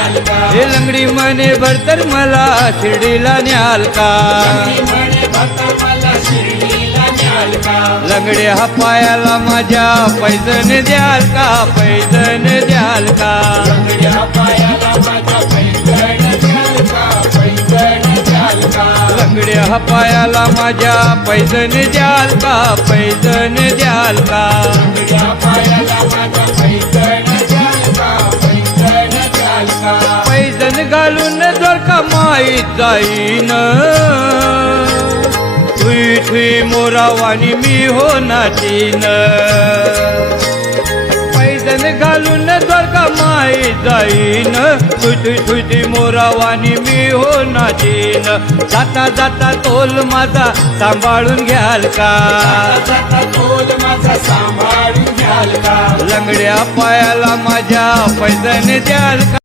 हे लंगडी म्हणे भरतर मला शिर्डीला न्याल का लंगड्या हा पायाला माझ्या पैजण द्याल का पैजण द्याल का लंगड्या पायाला माझ्या पैजण द्याल का पैजण द्याल का पैजण घालून जर का माहीत जाईन ठुई ठुई मोरावानी मी हो नाचीन पैजण घालून जर का माहीत जाईन ठुई ठुई मोरावानी मी हो नाचीन जाता जाता तोल माझा सांभाळून घ्याल का लंगड्या पायाला माझ्या पैजण द्याल का